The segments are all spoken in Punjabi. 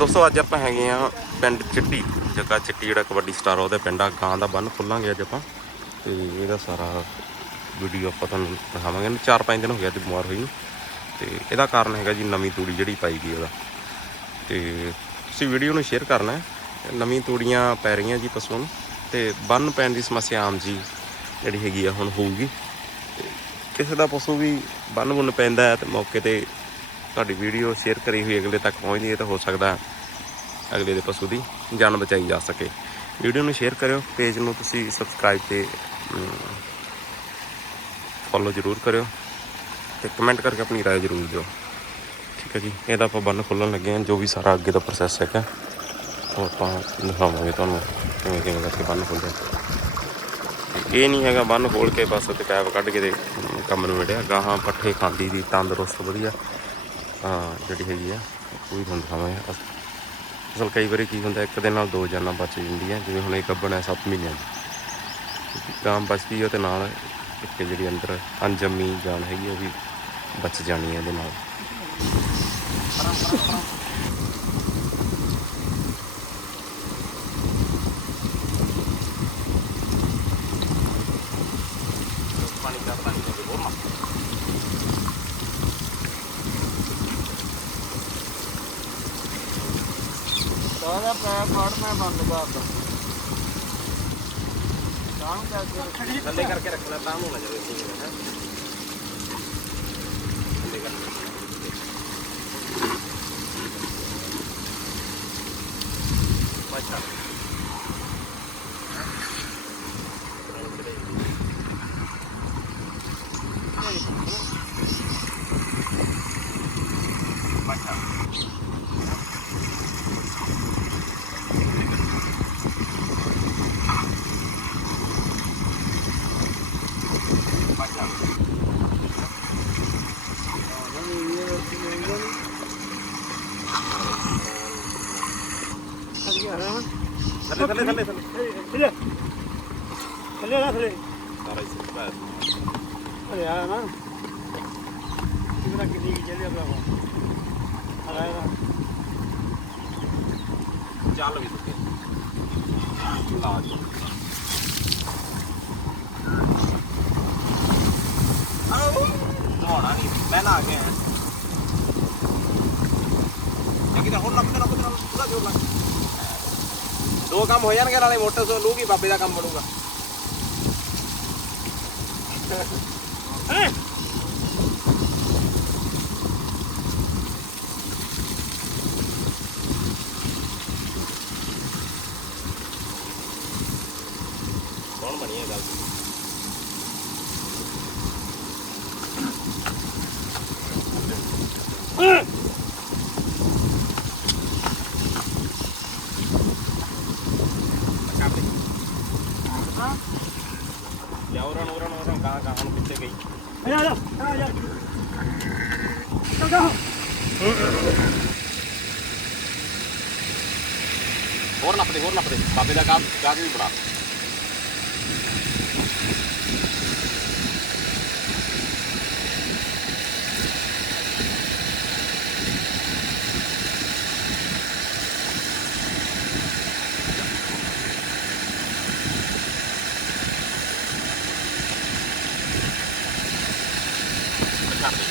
ਦੋਸਤੋ, ਅੱਜ ਆਪਾਂ ਹੈਗੇ ਆ ਪਿੰਡ ਚਿੱਟੀ, ਜੱਗਾ ਚਿੱਟੀ ਜਿਹੜਾ ਕਬੱਡੀ ਸਟਾਰ ਉਹਦੇ ਪਿੰਡ ਆ, ਗਾਂ ਦਾ ਬੰਨ ਖੁੱਲਾਂਗੇ ਅੱਜ ਆਪਾਂ। ਤੇ ਇਹਦਾ ਸਾਰਾ ਵੀਡੀਓ ਆਪਾਂ ਤੁਹਾਨੂੰ ਦਿਖਾਵਾਂਗੇ। ਇਹਨੂੰ 4-5 ਦਿਨ ਹੋ ਗਿਆ ਅੱਜ ਬਿਮਾਰ ਹੋਈ ਨੂੰ। ਤੇ ਇਹਦਾ ਕਾਰਨ ਹੈਗਾ ਜੀ ਨਵੀਂ ਤੂੜੀ ਜਿਹੜੀ ਪਾਈ ਗਈ ਉਹਦਾ। ਤੇ ਤੁਸੀਂ ਵੀਡੀਓ ਨੂੰ ਸ਼ੇਅਰ ਕਰਨਾ ਹੈ। ਨਵੀਂ ਤੂੜੀਆਂ ਪੈ ਰਹੀਆਂ ਜੀ ਪਸ਼ੂਆਂ ਨੂੰ। ਤੇ ਬੰਨ ਪੈਣ ਦੀ ਸਮੱਸਿਆ ਆਮ ਜੀ ਜਿਹੜੀ ਹੈਗੀ ਆ, ਹੁਣ ਹੋਊਗੀ। ਤੇ ਕਿਸੇ ਦਾ ਪਸ਼ੂ ਵੀ ਬੰਨ ਬੁੰਨ ਪੈਂਦਾ ਹੈ ਤੇ ਮੌਕੇ ਤੇ ਤੁਹਾਡੀ ਵੀਡੀਓ ਸ਼ੇਅਰ ਕਰੀ ਹੋਈ ਅਗਲੇ ਤੱਕ ਪਹੁੰਚਦੀ ਹੈ ਤਾਂ ਹੋ ਸਕਦਾ ਅਗਲੇ ਦੇ ਪਸ਼ੂ ਦੀ ਜਾਨ ਬਚਾਈ ਜਾ ਸਕੇ ਵੀਡੀਓ ਨੂੰ ਸ਼ੇਅਰ ਕਰਿਓ ਪੇਜ ਨੂੰ ਤੁਸੀਂ ਸਬਸਕ੍ਰਾਈਬ ਤੇ ਫੋਲੋ ਜ਼ਰੂਰ ਕਰਿਓ ਤੇ ਕਮੈਂਟ ਕਰਕੇ ਆਪਣੀ رائے ਜ਼ਰੂਰ ਦਿਓ ਠੀਕ ਹੈ ਜੀ ਇਹਦਾ ਆਪਾਂ ਬੰਨ ਖੋਲਣ ਲੱਗੇ ਹਾਂ ਜੋ ਵੀ ਸਾਰਾ ਅੱਗੇ ਦਾ ਪ੍ਰੋਸੈਸ ਹੈਗਾ ਉਹ ਆਪਾਂ ਦਿਖਾਵਾਂਗੇ ਤੁਹਾਨੂੰ ਕਿਵੇਂ ਕਿਵੇਂ ਕਰਕੇ ਬੰਨ ਖੋਲ੍ਹਦੇ ਤੇ ਇਹ ਨਹੀਂ ਹੈਗਾ ਬੰਨ ਖੋਲ ਕੇ ਬਸ ਤੇ ਪੈਪ ਕੱਢ ਕੇ ਤੇ ਅਮ, ਕੰਮ ਨੂੰ ਮਿਲਿਆ ਗਾਹਾਂ ਪੱਠੇ ਖਾਂਦੀ ਦੀ ਤੰਦਰੁਸਤ ਵਧੀਆ ਹਾਂ ਜਿਹੜੀ ਹੈਗੀ ਆ ਉਹ ਵੀ ਤੁਹਾਨੂੰ ਦਿਖਾਵਾਂਗੇ ਅਸਲ ਕਈ ਵਾਰੀ ਕੀ ਹੁੰਦਾ, ਇੱਕ ਦੇ ਨਾਲ ਦੋ ਜਾਨਾਂ ਬਚ ਜਾਂਦੀਆਂ, ਜਿਵੇਂ ਹੁਣ ਇਹ ਗੱਬਣ ਹੈ 7 ਮਹੀਨਿਆਂ ਦੀ। ਗਾਂ ਬਚਦੀ ਹੈ ਤੇ ਨਾਲ ਇੱਕ ਜਿਹੜੀ ਅੰਦਰ ਅਣਜੰਮੀ ਜਾਨ ਹੈਗੀ ਉਹ ਵੀ ਬਚ ਜਾਣੀ ਹੈ ਇਹਦੇ ਨਾਲ ਪਾਣੀ ਦਾ ਪਾਣੀ ਦਾ ਹੋਰ ਨਾ ਸਾਰਾ ਪੈਪ ਫੜ ਮੈਂ ਬੰਦ ਕਰਦਾ ਕੰਮ ਕਰਕੇ ਥੱਲੇ ਕਰਕੇ ਰੱਖਣਾ ਤਾਂ ਨੂੰ ਨਾ ਜਾਵੇ ਠੀਕ ਹੈ ਥੱਲੇ ਕਰਕੇ ਅੱਛਾ ਥੱਲੇ ਥੱਲੇ ਥੱਲੇ ਥੱਲੇ ਥੱਲੇ ਨਾ ਥੱਲੇ ਸਾਰਾ ਹੀ ਸਿੱਧਾ ਹੈ। ਅਰੇ ਆ ਨਾ ਕਿਹੜਾ ਕਿੰਨੀ ਕੀ ਚੱਲਿਆ ਭਰਾਵਾ ਹਲਾ ਨਾ ਚੱਲ ਵੀ ਸੁੱਕੇ ਲਾ ਜੀ ਆਓ ਨਹਾਉਣਾ ਨਹੀਂ। ਮੈਂ ਨਹਾ ਕੇ ਗਿਆ ਲੇਕਿਨ ਹੁਣ ਲੱਗ ਲੱਗ ਲੱਗ ਪੂਰਾ ਜੋਰ ਲੱਗ ਦੋ ਕੰਮ ਹੋ ਜਾਣਗੇ, ਨਾਲੇ ਮੋਟਰ ਸੋ ਲੂਗੀ ਬਾਬੇ ਦਾ ਕੰਮ ਬਣੂਗਾ। ਕੌਣ ਬਣੀ ਹੈ ਗੱਲ ਲਿਆਓ ਰਨ ਰਨ ਰਨ ਗਾਂ ਗਾਂ ਨੂੰ ਪਿੱਛੇ ਗਈ ਆ ਜਾ ਆ ਜਾ ਚੱਲ ਜਾ ਹੋਰ ਨੱਪ ਦੇ ਹੋਰ ਨੱਪ ਦੇ ਬਾਬੇ ਦਾ ਕੰਮ ਗਾਹ ਵੀ ਬਣਾ ਛੱਡ ਦੇ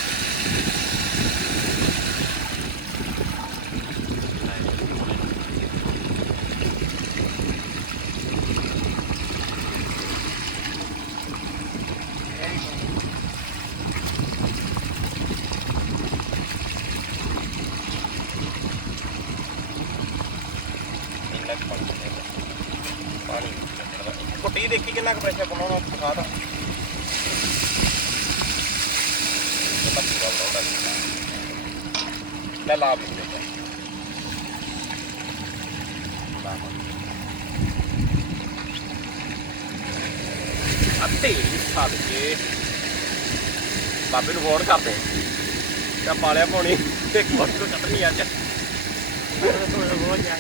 ਇੰਨਾ ਕੁ ਪਾਣੀ ਪਾਉਂਦੇ ਆ। ਪਾਣੀ ਕੁੱਟੀ ਦੇਖੀ ਕਿੰਨਾ ਕੁ ਪ੍ਰੈਸ਼ਰ ਬਣਾਉਣਾ ਦਿਖਾ ਦਾ ਲੈ ਲਾ ਵੀ ਦੇ। ਅੱਤੇ ਸਾਧ ਕੇ ਬਾਬੇ ਨੂੰ ਫੋਨ ਕਰਦੇ। ਤਾਂ ਪਾਲਿਆ ਪਾਉਣੀ ਤੇ ਕੋਟ ਤੋਂ ਕੱਟਣੀ ਅੱਜ ਹੈ? ਮੇਰਾ ਤੂੰ ਯਾਰ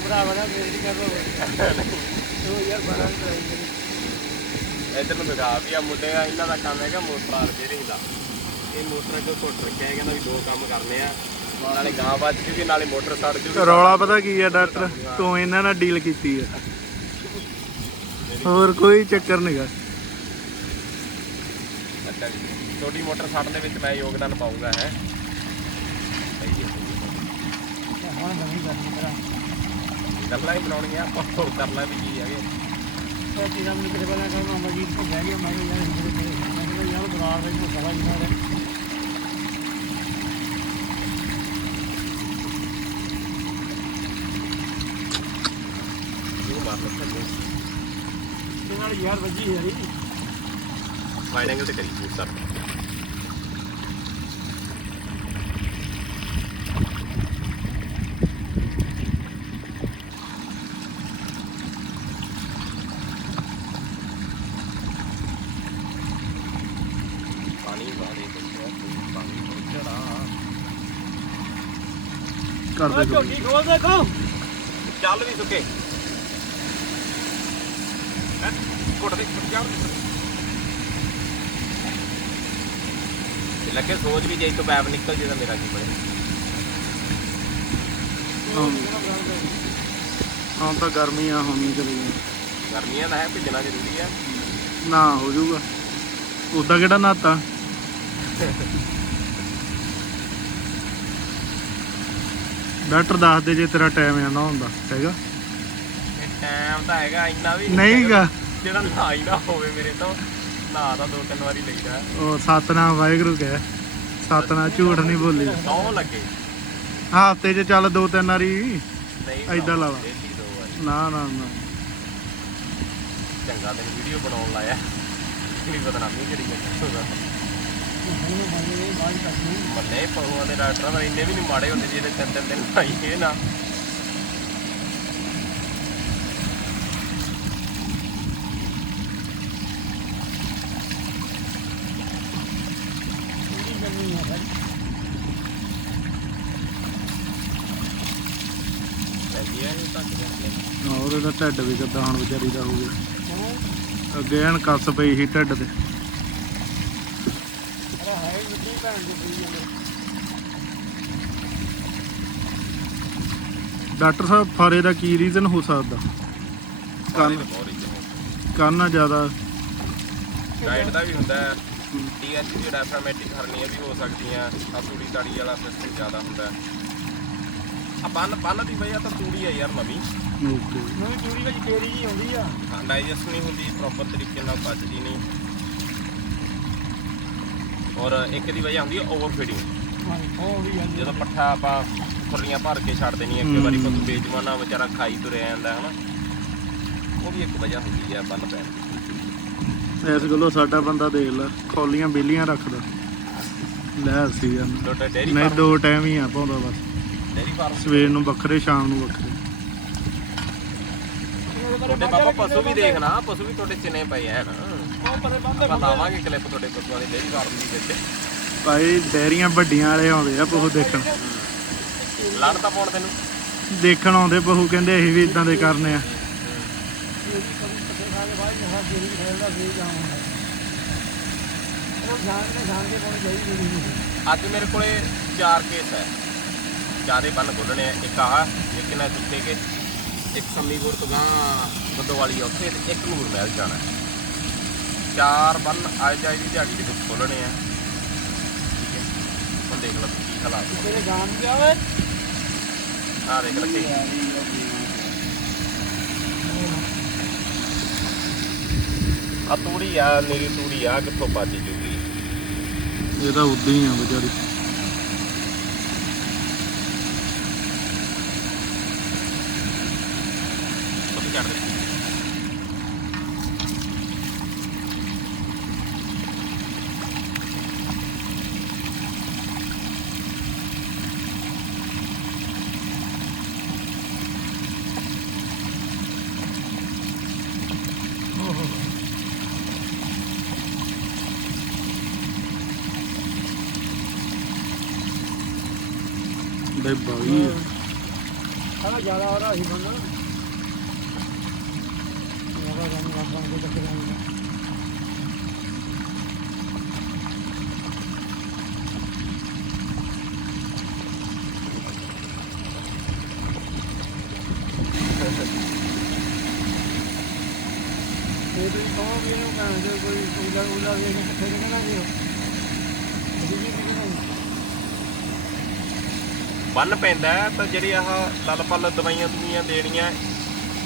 ਬੜਾ ਕਰਾਈ ਇਧਰ ਨੂੰ ਦਿਖਾ ਵੀ ਆ ਮੁੰਡੇ ਦਾ ਇਹਨਾਂ ਦਾ ਕੰਮ ਹੈਗਾ ਮੋਟਰਾਂ ਰਿਪੇਅਰਿੰਗ ਦਾ। ਇਹ ਮੋਟਰ ਅੱਗੇ ਘੁੱਟ ਰੱਖਿਆ ਹੈ ਕਹਿੰਦਾ ਵੀ ਦੋ ਕੰਮ ਕਰਨੇ ਆ। ਨਾਲੇ ਗਾਂ ਵੱਜ ਜੂਗੀ ਨਾਲੇ ਮੋਟਰ ਸੜ ਜੂਗੀ ਰੌਲਾ ਪਤਾ ਕੀ ਹੈ ਡਾਕਟਰ? ਤੂੰ ਇਹਨਾਂ ਨਾਲ ਡੀਲ ਕੀਤੀ ਹੈ ਹੋਰ ਕੋਈ ਚੱਕਰ ਨਹੀਂਗਾ ਅੱਛਾ ਜੀ। ਤੁਹਾਡੀ ਮੋਟਰ ਸੜਨ ਦੇ ਵਿੱਚ ਮੈਂ ਯੋਗਦਾਨ ਪਾਉਂਗਾ ਹੈ। ਹੁਣ ਬਣੀ ਕਰਨੀ ਕਰਾਂ ਡਬਲਾਂ ਹੀ ਬਣਾਉਣੀਆਂ ਆਪਾਂ ਹੋਰ ਕਰਨਾ ਵੀ ਕੀ ਹੈਗੇ। ਇਹ ਚੀਜ਼ਾਂ ਮੈਨੂੰ ਕਿਤੇ ਪਹਿਲਾਂ ਕਹਿੰਦਾ ਮਜੀਦ ਤੋਂ ਬਹਿ ਗਿਆ ਮੈਂ ਕਿਹਾ ਯਾਰ ਜਿਹੜੇ ਮੇਰੇ ਮੈਂ ਕਿਹਾ ਯਾਰ ਬਰਾਰ ਦੇ ਕੋ ਸਵਾ ਜੀ ਨਾਲ ਇਹ ਮਾਰ ਲੱਗਾ ਜੀ ਤੇ ਨਾਲ ਯਾਰ ਵੱਜੀ ਯਾਰੀ ਵਾਈਡ ਐਂਗਲ ਤੇ ਕਰੀ ਸਰ ਪਾਣੀ ਵਾਲੇ ਬੱਚਾ ਪਾਣੀ ਪਹੁੰਚੜਾ ਕਰ ਦੇ ਝੋਟੀ ਖੋਲ ਦੇਖੋ ਚੱਲ ਵੀ ਸੁੱਕੇ। ਹੈਂ? ਘੁੱਟ ਦੇ ਘੁੱਟ ਜਾ ਲੱਗੇ ਸੋਚ ਵੀ ਜੇ ਤੋਂ ਪੈਪ ਨਿਕਲ ਜੇ ਤਾਂ ਮੇਰਾ ਕੀ ਬਣੇ ਹੁਣ ਤਾਂ ਗਰਮੀਆਂ ਹੋਣੀਆਂ ਚਲੀ ਗਈਆਂ ਗਰਮੀਆਂ ਦਾ ਹੈ ਭਿੱਜਣਾ ਜ਼ਰੂਰੀ ਹੈ ਨਾ ਹੋ ਜਾਊਗਾ। ਉਦਾਂ ਕਿਹੜਾ ਨਾਤਾ ਡਾਕਟਰ ਦੱਸ ਦੇ ਜੇ ਤੇਰਾ ਟਾਈਮ ਆਉਂਦਾ ਹੁੰਦਾ ਹੈਗਾ ਟਾਈਮ ਤਾਂ ਹੈਗਾ ਇੰਨਾ ਵੀ ਨਹੀਂਗਾ ਜਿਹੜਾ ਨਾ ਹੀ ਨਾ ਹੋਵੇ ਮੇਰੇ ਤੋਂ ਨਾ ਤਾਂ ਦੋ ਤਿੰਨ ਵਾਰੀ ਲਈਦਾ। ਉਹ ਸਤਨਾਮ ਵਾਹਿਗੁਰੂ ਕਹਿ ਸਤਨਾਮ ਝੂਠ ਨਹੀਂ ਬੋਲੀ। ਸੌ ਲੱਗੇ। ਹਫ਼ਤੇ 'ਚ ਚੱਲ ਦੋ ਤਿੰਨ ਵਾਰੀ। ਨਹੀਂ ਏਦਾਂ ਲਾ ਲਾ। ਡੇਲੀ ਦੋ ਵਾਰੀ। ਨਾ ਨਾ ਨਾ। ਚੰਗਾ ਤੈਨੂੰ ਵੀਡੀਓ ਬਣਾਉਣ ਲਾਇਆ। ਕਿਹੜੀ ਬਦਨਾਮੀ ਕਰੀ ਜਾਂਦਾ ਮੈਨੂੰ ਬੰਦੇ ਦੇ ਡਾਕਟਰਾਂ ਦਾ ਇੰਨੇ ਵੀ ਨਹੀਂ ਮਾੜੇ ਹੁੰਦੇ ਜਿਹੜੇ ਤਿੰਨ ਤਿੰਨ ਦਿਨ ਲਾਈਏ ਨਾ। ਹੋਰ ਇਹਦਾ ਢਿੱਡ ਵੀ ਕਿੱਦਾਂ ਹੁਣ ਵਿਚਾਰੀ ਦਾ ਹੋ ਗਿਆ। ਅੱਗੇ ਐਨ ਕੱਸ ਪਈ ਸੀ ਢਿੱਡ ਤੇ। ਭੈਣ ਦੇ ਪਈ ਜਾਂਦੇ ਡਾਕਟਰ ਸਾਹਿਬ ਫਾਰੇ ਦਾ ਕੀ ਰੀਜ਼ਨ ਹੋ ਸਕਦਾ। ਕੰਨ ਕੰਨ ਜ਼ਿਆਦਾ। ਡਾਈਟ ਦਾ ਵੀ ਹੁੰਦਾ ਹੈ। ਡੀਐਚ ਦੀ ਡਾਇਫਰਾਮੈਟਿਕ ਹਰਨੀਆਂ ਵੀ ਹੋ ਸਕਦੀਆਂ ਆ ਤੂੜੀ ਤਾੜੀ ਵਾਲਾ ਸਿਸਟਮ ਜ਼ਿਆਦਾ ਹੁੰਦਾ ਹੈ। ਆ ਬੰਨ ਬੰਨ ਦੀ ਵਜ੍ਹਾ ਤਾਂ ਤੂੜੀ ਹੈ ਯਾਰ ਨਵੀਂ। ਓਕੇ ਨਵੀਂ ਚੂੜੀ ਵਿੱਚ ਤੇਰੀ ਜੀ ਹੁੰਦੀ ਆ। ਡਾਈਜੈਸਟ ਨਹੀਂ ਹੁੰਦੀ ਪ੍ਰੋਪਰ ਤਰੀਕੇ ਨਾਲ ਪਚਦੀ ਨਹੀਂ। ਔਰ ਇੱਕ ਦੀ ਵਜ੍ਹਾ ਹੁੰਦੀ ਹੈ ਓਵਰ ਫੀਡਿੰਗ ਹਾਂ ਉਹ ਵੀ ਜਾਂਦੀ ਜਦੋਂ ਪੱਠਾ ਆਪਾਂ ਖੁਰਲੀਆਂ ਭਰ ਕੇ ਛੱਡ ਦੇਣੀਆਂ ਇੱਕ ਵਾਰੀ ਪਸ਼ੂ ਬੇਜਮਾਨਾ ਵਿਚਾਰਾ ਖਾਈ ਤੁਰਿਆ ਜਾਂਦਾ ਹਨਾ? ਉਹ ਵੀ ਇੱਕ ਵਜ੍ਹਾ ਹੁੰਦੀ ਹੈ ਬੰਨ ਪੈਣ ਦੀ। ਇਸ ਗੱਲੋਂ ਸਾਡਾ ਬੰਦਾ ਦੇਖ ਲੈ ਖੋਲੀਆਂ ਬੇਲੀਆਂ ਰੱਖਦਾ। ਲੈ ਸੀ ਡੇਰੀ ਨਹੀਂ ਦੋ ਟਾਈਮ ਹੀ ਆ ਪਾਉਂਦਾ ਬਸ। ਡੇਰੀ ਫਾਰਮ ਸਵੇਰ ਨੂੰ ਵੱਖਰੇ ਸ਼ਾਮ ਨੂੰ ਵੱਖਰੇ। ਤੁਹਾਡੇ ਬਾਬਾ ਪਸ਼ੂ ਵੀ ਦੇਖਣਾ ਪਸ਼ੂ ਵੀ ਤੁਹਾਡੇ ਚਿੰਨੇ ਪਏ ਹੈ ਨਾ ਆਪਾਂ ਲਾਵਾਂਗੇ ਕਲਿੱਪ ਤੁਹਾਡੇ ਪਸ਼ੂਆਂ ਦੇ ਡੇਰੀ ਫਾਰਮ ਦੀ ਵਿੱਚ। ਭਾਈ ਡੈਰੀਆਂ ਵੱਡੀਆਂ ਵਾਲੇ ਆਉਂਦੇ ਆ ਪਹੂ ਦੇਖਣ। ਲੜ ਤਾਂ ਪਾਉਣ ਤੈਨੂੰ। ਦੇਖਣ ਆਉਂਦੇ ਪਹੂ ਕਹਿੰਦੇ ਅਸੀਂ ਵੀ ਇਦਾਂ ਦੇ ਕਰਨੇ ਆ। ਅੱਜ ਮੇਰੇ ਕੋਲੇ ਚਾਰ ਕੇਸ ਹੈ ਜਿਆਦੇ ਬੰਨ ਖੋਲਣੇ ਆ। ਇੱਕ ਆਹ ਇੱਕ ਨਾ ਚੁੱਕੇ ਕੇ। ਇੱਕ ਸੰਮੀਗੁਰ ਤੋਂ ਗਾਂ ਬੱਦੋ ਵਾਲੀ ਆ ਉੱਥੇ ਤੇ ਇੱਕ ਨੂਰ ਮਹਿਲ ਜਾਣਾ। ਹੈ। ਚਾਰ ਬੰਨ ਅੱਜ ਜਾਈ ਦੀ ਦਿਹਾੜੀ ਦੇ ਵਿੱਚ ਖੋਲਣੇ ਆ। ਠੀਕ ਹੈ। ਹੁਣ ਦੇਖ ਲਓ ਕੀ ਹਾਲਾਤ ਨੇ। ਤੇਰੇ ਜਾਣ ਗਿਆ ਓਏ। ਆਹ ਦੇਖ ਰੱਖੇ ਆ ਤੂੜੀ ਆ ਮੇਰੀ ਤੂੜੀ ਆ ਕਿੱਥੋਂ ਬਚ ਜੂਗੀ? ਇਹ ਤਾਂ ਉਦਾਂ ਹੀ ਆ ਵਿਚਾਰੀ। ਤੇ ਬਾਈ ਆ ਜਿਆਦਾ ਹੋ ਰਿਹਾ ਸੀ ਬੰਦਾ ਲਗਾ ਜਾਨ ਲੱਗਾ ਕੇ ਤੱਕ ਜਾਂਦਾ ਇਹ ਵੀ ਕਹੋ ਵੀ ਇਹਨੂੰ ਕਹਿੰਦੇ ਕੋਈ ਉਲਾ ਉਲਾ ਵੀ ਇਹਨੂੰ ਕਿੱਥੇ ਨਿਕਲਣਾ ਜੀ ਬੰਨ ਪੈਂਦਾ ਹੈ ਤਾਂ ਜਿਹੜੀ ਆਹ ਲਲ ਪਲ ਦਵਾਈਆਂ ਦੁਨੀਆਂ ਦੇਣੀਆਂ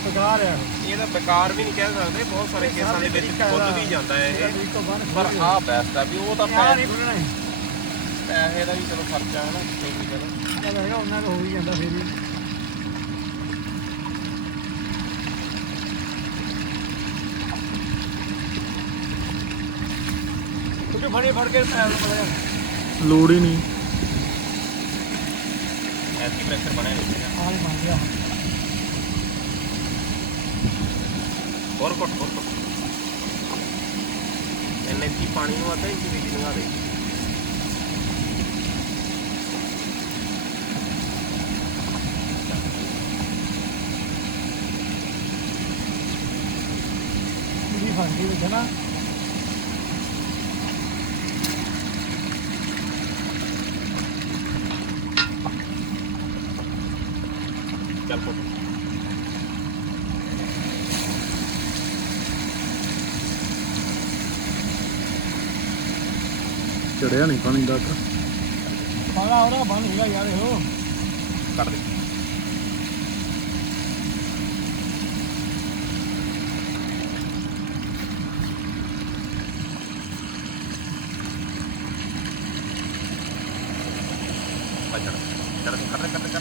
ਪਕਾਰ ਆ ਇਹਦਾ ਬੇਕਾਰ ਵੀ ਨਹੀਂ ਕਹਿ ਸਕਦੇ ਬਹੁਤ ਸਾਰੇ ਕੇਸਾਂ ਦੇ ਵਿੱਚ ਖੁੱਲ ਵੀ ਜਾਂਦਾ ਹੈ ਇਹ। ਇਹ ਤੋਂ ਪਰ ਆਹ ਬੈਸਟ ਆ ਵੀ ਉਹ ਤਾਂ ਯਾਰ ਨਹੀਂ ਪੈਸੇ ਪੈਸੇ ਦਾ ਵੀ ਚਲੋ ਖਰਚਾ ਹੈ ਨਾ ਕੋਈ ਵੀ ਚਲੋ। ਹੈਗਾ ਉਹਨਾਂ ਦਾ ਹੋ ਹੀ ਜਾਂਦਾ ਫੇਰ ਵੀ। ਕਿਉਂਕਿ ਫੜੇ ਫੜ ਕੇ ਨੂੰ ਪੜਿਆ ਲੋੜ ਹੀ ਨਹੀਂ। ਐਸੀ ਪ੍ਰੈਸ਼ਰ ਬਣਿਆ ਨਹੀਂ ਸੀਗਾ ਆਲ ਬਣ ਗਿਆ। ਹੋਰ ਘੁੱਟ ਹੋਰ ਘੁੱਟ। ਇੰਨੇ ਕੀ ਪਾਣੀ ਨੂੰ ਆਦਾ ਇੰਚ ਵਿੱਚ ਲੰਗਾ ਦੇ। ਪੂਰੀ ਫੜਦੀ ਵਿੱਚ ਨਾ ਚੱਲ ਘੁੱਟ ਚੜਿਆ ਨਹੀਂ ਪਾਣੀ ਡਾਕਟਰ ਖਾਣਾ ਉਹਦਾ ਬਣ ਗਿਆ ਯਾਰ ਇਹੋ। ਕੱਢ ਦੇ। ਚੜ ਚੜ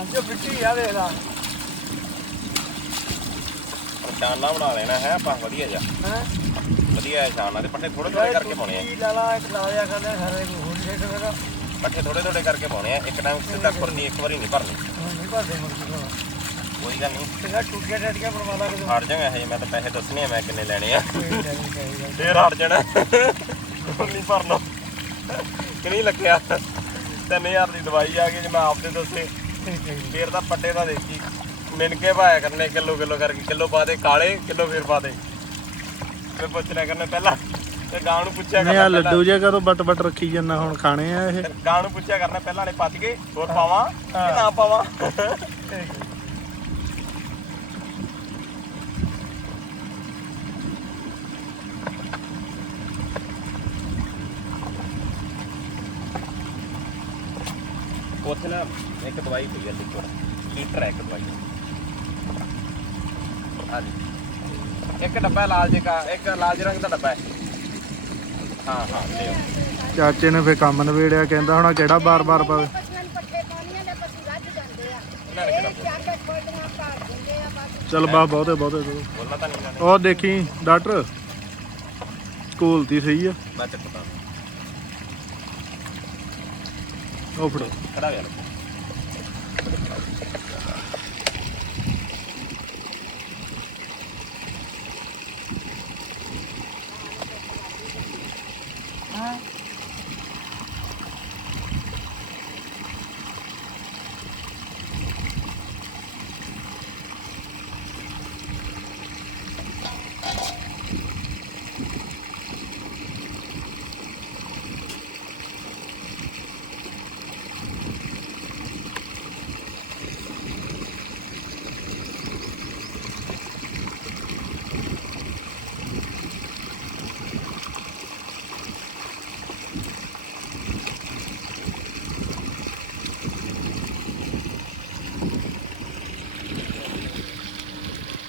ਜੋ ਮਿੱਟੀ ਆ ਦੇਖ ਲਾ। ਨਿਸ਼ਾਨਾ ਬਣਾ ਲੈਣਾ ਹੈ ਆਪਾਂ ਵਧੀਆ ਜਿਹਾ। ਹੈ? ਵਧੀਆ ਨਿਸ਼ਾਨਾ ਤੇ ਪੱਠੇ ਥੋੜੇ ਥੋੜੇ ਕਰਕੇ ਪਾਉਣੇ ਆ। ਲਾ ਲਾ ਇੱਕ ਲਾ ਲਿਆ ਕਰਦੇ ਸਾਰੇ ਕੋਈ ਹੋਰ ਨਹੀਂ ਸਕਦਾ ਪੱਠੇ ਥੋੜੇ ਥੋੜੇ ਕਰਕੇ ਪਾਉਣੇ ਆ ਇੱਕ ਟਾਈਮ ਸਿੱਧਾ ਖੁਰਨੀ ਇੱਕ ਵਾਰੀ ਨਹੀਂ ਭਰਨੀ। ਨਹੀਂ ਭਰਦੇ ਭਰਾ। ਕੋਈ ਗੱਲ ਨਹੀਂ। ਤੇਰਾ ਟੁੱਟਿਆ ਟੱਟਿਆ ਬਣਵਾ ਲਾ ਕੇ ਹਟ ਜਾਵਾਂਗੇ ਹਜੇ ਮੈਂ ਤਾਂ ਪੈਸੇ ਦੱਸਣੇ ਆ ਮੈਂ ਕਿੰਨੇ ਲੈਣੇ ਆ। ਫੇਰ ਹਟ ਜਾਣਾ। ਨਹੀਂ ਭਰਨਾ। ਕਿ ਨਹੀਂ ਲੱਗਿਆ? 3000 ਦੀ ਦਵਾਈ ਆ ਗਈ ਜੇ ਮੈਂ ਆਪਦੇ ਦੱਸੇ। ਫੇਰ ਤਾਂ ਪੱਟੇ ਦਾ ਦੇਖੀ। ਮਿਣ ਕੇ ਪਾਇਆ ਕਰਨੇ ਕਿਲੋ ਕਿਲੋ ਕਰਕੇ। ਕਿਲੋ ਪਾ ਦੇ ਕਾਲੇ ਕਿਲੋ ਫੇਰ ਪਾ ਦੇ। ਫਿਰ ਪੁੱਛਣਾ ਕਰਨੇ ਪਹਿਲਾਂ। ਤੇ ਗਾਂ ਨੂੰ ਪੁੱਛਿਆ ਕਰਨਾ ਲੱਡੂ ਜਿਹਾ ਕਦੋਂ ਬਟ ਬਟ ਰੱਖੀ ਜਾਂਦਾ ਹੁਣ ਖਾਣੇ ਆ ਇਹ। ਗਾਂ ਨੂੰ ਪੁੱਛਿਆ ਕਰਨਾ ਪਹਿਲਾਂ ਵਾਲੇ ਪੱਜ ਗਏ ਹੋਰ ਪਾਵਾਂ ਕਿ ਨਾ ਪਾਵਾਂ। ਉੱਥੇ ਨਾ ਇੱਕ ਦਵਾਈ ਪਈ ਹੈ ਲਿਕਵਿਡ ਲੀਟਰ ਹੈ ਇੱਕ ਦਵਾਈ। ਹਾਂਜੀ। ਇੱਕ ਡੱਬਾ ਲਾਲ ਜੇ ਕਾ ਇੱਕ ਲਾਲ ਰੰਗ ਦਾ ਡੱਬਾ ਹੈ। ਹਾਂ ਹਾਂ ਲਿਓ ਚਾਚੇ ਨੇ ਫੇ ਕੰਮ ਨਵੇੜਿਆ ਕਹਿੰਦਾ ਹੁਣ ਕਿਹੜਾ ਬਾਰ-ਬਾਰ ਪਾਵੇ ਪਸ਼ੂਆਂ ਨੂੰ ਪੱਠੇ ਪਾਉਣੀਆਂ ਦੇ ਪਸ਼ੂ ਰੱਜ ਜਾਂਦੇ ਆ ਇਹਨਾਂ ਨੇ ਇਹ ਚੱਕ ਖੋਲਦੀਆਂ ਪਾੜ ਦਿੰਦੇ ਆ ਬਸ ਚੱਲ ਬਾ ਬਹੁਤੇ ਬਹੁਤੇ ਦੋ। ਬੋਲਣਾ ਤਾਂ ਨਹੀਂ ਇਹਨਾਂ ਨੇ। ਉਹ ਦੇਖੀ ਡਾਕਟਰ? ਸਕੂਲ ਦੀ ਸਹੀ ਆ। ਮੈਂ ਚੱਕਦਾ। ਉਹ ਫੜੋ। ਖੜਾ ਹੋ ਯਾਰ। ਹਾਂ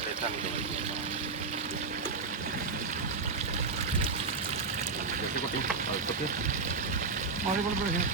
ਇਹ ਤਾਂ ਨਹੀਂ ਦਵਾਈ ਦੇਖੋ ਕੁੱਟੀ